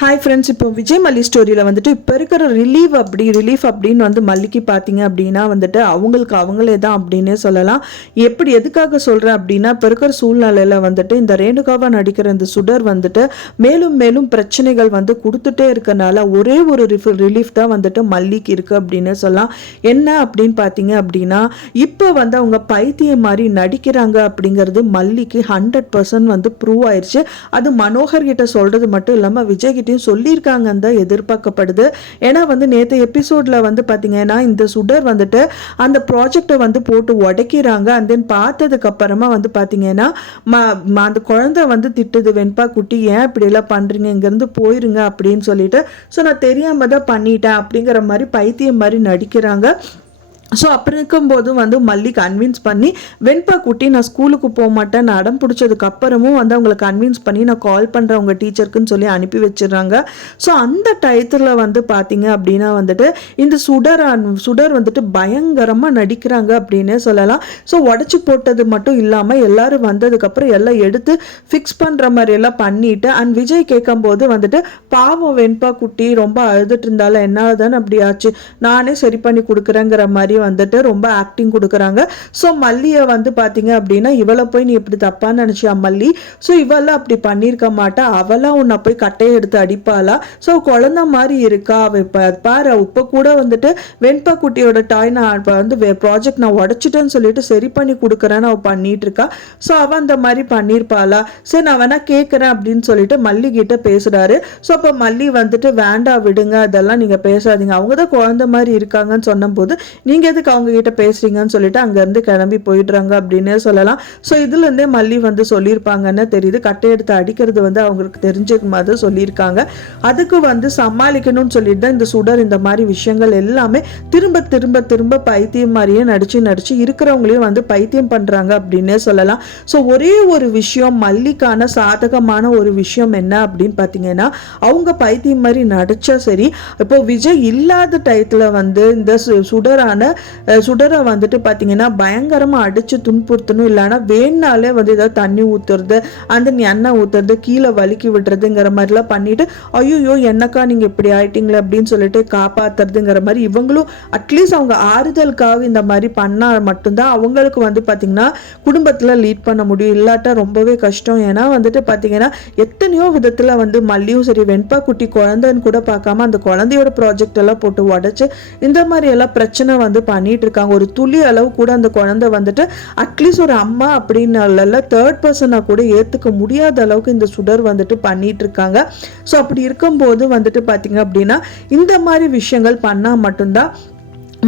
Hi friends, இப்போ விஜய் மல்லி ஸ்டோரியில் வந்துட்டு இப்போ இருக்கிற ரிலீஃப் அப்படின்னு வந்து மல்லிக்கு பார்த்தீங்க அப்படின்னா வந்துட்டு அவங்களே தான் அப்படின்னே சொல்லலாம். எதுக்காக சொல்கிறேன் அப்படின்னா, இப்போ இருக்கிற சூழ்நிலையில் வந்துட்டு இந்த ரேணுகாவாக நடிக்கிற இந்த சுடர் வந்துட்டு மேலும் மேலும் பிரச்சனைகள் வந்து கொடுத்துட்டே இருக்கனால ஒரே ஒரு ரிலீஃப் தான் வந்துட்டு மல்லிக்கு இருக்குது அப்படின்னே சொல்லலாம். என்ன அப்படின்னு பார்த்தீங்க அப்படின்னா, இப்போ வந்து அவங்க பைத்தியம் மாதிரி நடிக்கிறாங்க அப்படிங்கிறது மல்லிக்கு 100% வந்து ப்ரூவ் ஆயிடுச்சு. அது மனோகர் கிட்ட சொல்கிறது மட்டும் இல்லாமல் விஜய் சொல்லியிருக்காங்கன்னு தான் எதிர்பார்க்கப்படுது. ஏன்னா வந்து நேற்று எபிசோட்ல வந்து பார்த்தீங்கன்னா இந்த சுடர் வந்துட்டு அந்த ப்ராஜெக்டை வந்து போட்டு உடைக்கிறாங்க. அண்ட் தென் பார்த்ததுக்கு அப்புறமா வந்து பார்த்தீங்கன்னா அந்த குழந்தை வந்து திட்டுது, வெண்பா குட்டி ஏன் இப்படி எல்லாம் பண்றீங்க, இங்கிருந்து போயிருங்க அப்படின்னு சொல்லிட்டு. ஸோ நான் தெரியாம தான் பண்ணிட்டேன் அப்படிங்கிற மாதிரி பைத்தியம் மாதிரி நடிக்கிறாங்க. ஸோ அப்படி இருக்கும்போது வந்து மல்லி கன்வின்ஸ் பண்ணி வெண்பா குட்டி நான் ஸ்கூலுக்கு போக மாட்டேன், நான் அடம் பிடிச்சதுக்கு அப்புறமும் வந்து அவங்களை கன்வின்ஸ் பண்ணி நான் கால் பண்ணுறேன் உங்கள் டீச்சருக்குன்னு சொல்லி அனுப்பி வச்சிடுறாங்க. ஸோ அந்த டயத்தில் வந்து பார்த்தீங்க அப்படின்னா வந்துட்டு இந்த சுடர் வந்துட்டு பயங்கரமாக நடிக்கிறாங்க அப்படின்னே சொல்லலாம். ஸோ உடச்சி போட்டது மட்டும் இல்லாமல் எல்லாரும் வந்ததுக்கப்புறம் எல்லாம் எடுத்து ஃபிக்ஸ் பண்ணுற மாதிரி எல்லாம் பண்ணிட்டு அண்ட் விஜய் கேட்கும்போது வந்துட்டு பாவம் வெண்பா குட்டி ரொம்ப அழுதுட்டு இருந்தாலும் என்ன தானே அப்படி ஆச்சு, நானே சரி பண்ணி கொடுக்குறேங்கிற மாதிரி வந்துட்டு ரொம்ப ஆக்டிங் கொடுக்குறாங்க. ஸோ மல்லியை வந்து பார்த்தீங்க அப்படின்னா இவளை போய் நீ இப்படி தப்பான்னு நினச்சியா மல்லி, ஸோ இவெல்லாம் அப்படி பண்ணியிருக்க மாட்டா, அவெல்லாம் உன்னை போய் கட்டையை எடுத்து அடிப்பாளா, ஸோ குழந்தை மாதிரி இருக்கா அவ, பாரு இப்போ கூட வந்துட்டு வெண்பா குட்டியோட டாய் நான் வந்து ப்ராஜெக்ட் நான் உடச்சிட்டேன்னு சொல்லிட்டு சரி பண்ணி கொடுக்குறேன்னு அவள் பண்ணிட்டு இருக்கா, ஸோ அவன் அந்த மாதிரி பண்ணியிருப்பாளா, சரி நான் வேணா கேட்குறேன் அப்படின்னு சொல்லிட்டு மல்லி கிட்ட பேசுறாரு. ஸோ அப்போ மல்லி வந்துட்டு வேண்டாம் விடுங்க, அதெல்லாம் நீங்கள் பேசாதீங்க, அவங்க தான் குழந்தை மாதிரி இருக்காங்கன்னு சொன்னபோது நீங்கள் எதுக்கு அவங்க கிட்ட பேசுறீங்கன்னு சொல்லிட்டு அங்கேருந்து கிளம்பி போயிடுறாங்க அப்படின்னே சொல்லலாம். ஸோ இதுலேருந்தே மல்லி வந்து சொல்லியிருப்பாங்கன்னு தெரியுது, கட்டை எடுத்து அடிக்கிறது வந்து அவங்களுக்கு தெரிஞ்சது மாதிரி சொல்லியிருக்காங்க. அதுக்கு வந்து சமாளிக்கணும்னு சொல்லிட்டு தான் இந்த சுடர் இந்த மாதிரி விஷயங்கள் எல்லாமே திரும்ப திரும்ப திரும்ப பைத்தியம் மாதிரியே நடிச்சு இருக்கிறவங்களையும் வந்து பைத்தியம் பண்ணுறாங்க அப்படின்னே சொல்லலாம். ஸோ ஒரே ஒரு விஷயம் மல்லிக்கான சாதகமான ஒரு விஷயம் என்ன அப்படின்னு பார்த்தீங்கன்னா, அவங்க பைத்தியம் மாதிரி நடிச்சா சரி, இப்போ விஜய் இல்லாத டயத்தில் வந்து இந்த சுடரை வந்துட்டு பார்த்தீங்கன்னா பயங்கரமாக அடித்து துன்புறுத்தணும், இல்லைன்னா வேணாலே வந்து ஏதாவது தண்ணி ஊற்றுறது, அந்த எண்ணெய் ஊற்றுறது, கீழே வலிக்கி விடுறதுங்கிற மாதிரிலாம் பண்ணிட்டு ஐயோ என்னக்கா நீங்கள் இப்படி ஆயிட்டீங்களே அப்படின்னு சொல்லிட்டு காப்பாற்றுறதுங்கிற மாதிரி இவங்களும் அட்லீஸ்ட் அவங்க ஆறுதலுக்காக இந்த மாதிரி பண்ணால் மட்டும்தான் அவங்களுக்கு வந்து பார்த்தீங்கன்னா குடும்பத்தில் லீட் பண்ண முடியும். இல்லாட்டா ரொம்பவே கஷ்டம். ஏன்னா வந்துட்டு பார்த்தீங்கன்னா எத்தனையோ விதத்தில் வந்து மல்லியும் சரி வெண்பா குட்டி குழந்தைன்னு கூட பார்க்காம அந்த குழந்தையோட ப்ராஜெக்ட் எல்லாம் போட்டு உடச்சு இந்த மாதிரி எல்லாம் பிரச்சனை வந்து பண்ணிட்டு இருக்காங்க. ஒரு துளி அளவு கூட அந்த குழந்தை வந்துட்டு அட்லீஸ்ட் ஒரு அம்மா அப்படின்னு தேர்ட் பர்சனா கூட ஏத்துக்க முடியாத அளவுக்கு இந்த சுடர் வந்துட்டு பண்ணிட்டு இருக்காங்க. ஸோ அப்படி இருக்கும்போது வந்துட்டு பார்த்தீங்க அப்படின்னா இந்த மாதிரி விஷயங்கள் பண்ணா மட்டும்தான்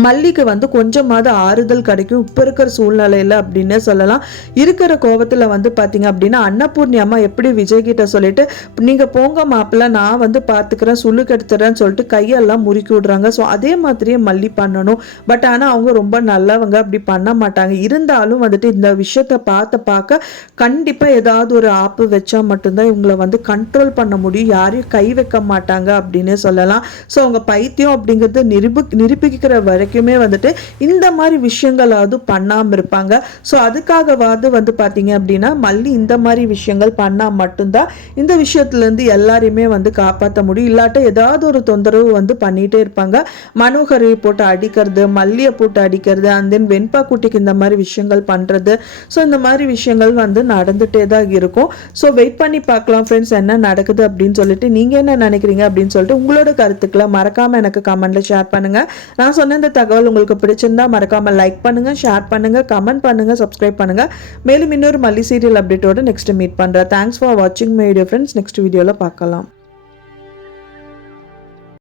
மல்லிக்கு வந்து கொஞ்சமாவது ஆறுதல் கிடைக்கும் இப்போ இருக்கிற சூழ்நிலையில் அப்படின்னே சொல்லலாம். இருக்கிற கோபத்தில் வந்து பார்த்தீங்க அப்படின்னா அன்னபூர்ணி அம்மா எப்படி விஜய் கிட்ட சொல்லிட்டு நீங்கள் போங்க மாப்பிள்ள நான் வந்து பார்த்துக்கிறேன் சுள்ளு கெடுத்துறேன்னு சொல்லிட்டு கையெல்லாம் முறுக்கி விடுறாங்க. ஸோ அதே மாதிரியே மல்லி பண்ணணும். பட் ஆனால் அவங்க ரொம்ப நல்லவங்க, அப்படி பண்ண மாட்டாங்க. இருந்தாலும் வந்துட்டு இந்த விஷயத்தை பார்க்க கண்டிப்பாக ஏதாவது ஒரு ஆப்பு வச்சா மட்டும்தான் இவங்களை வந்து கண்ட்ரோல் பண்ண முடியும், யாரையும் கை வைக்க மாட்டாங்க அப்படின்னே சொல்லலாம். ஸோ அவங்க பைத்தியம் அப்படிங்கிறது நிரூபிக்கிற வரைக்குமே வந்துட்டு இந்த மாதிரி விஷயங்களாவது பண்ணாமல் இருப்பாங்க. ஸோ அதுக்காகவாது வந்து பார்த்தீங்க அப்படின்னா மல்லி இந்த மாதிரி விஷயங்கள் பண்ணால் மட்டும்தான் இந்த விஷயத்துலேருந்து எல்லாரையுமே வந்து காப்பாற்ற முடியும். இல்லாட்ட ஏதாவது ஒரு தொந்தரவு வந்து பண்ணிகிட்டே இருப்பாங்க. மனோகரை போட்டு அடிக்கிறது, மல்லியை போட்டு அடிக்கிறது, அண்ட் தென் வெண்பா குட்டிக்கு இந்த மாதிரி விஷயங்கள் பண்ணுறது. ஸோ இந்த மாதிரி விஷயங்கள் வந்து நடந்துகிட்டே தான் இருக்கும். ஸோ வெயிட் பண்ணி பார்க்கலாம் ஃப்ரெண்ட்ஸ் என்ன நடக்குது அப்படின்னு சொல்லிட்டு. நீங்கள் என்ன நினைக்கிறீங்க அப்படின்னு சொல்லிட்டு உங்களோட கருத்துக்களை மறக்காமல் எனக்கு கமெண்ட்டில் ஷேர் பண்ணுங்கள். நான் சொன்ன இந்த தகவல் உங்களுக்கு பிடிச்சிருந்தா மறக்காம லைக் பண்ணுங்க, ஷேர் பண்ணுங்க, கமெண்ட் பண்ணுங்க, சப்ஸ்கிரைப் பண்ணுங்க. மேலும் இன்னொரு மல்லி சீரியல் அப்டேட்டோட நெக்ஸ்ட் மீட் பண்றேன். தேங்க்ஸ் ஃபார் வாட்சிங் மை வீடியோ ஃப்ரெண்ட்ஸ். நெக்ஸ்ட் வீடியோல பார்க்கலாம்.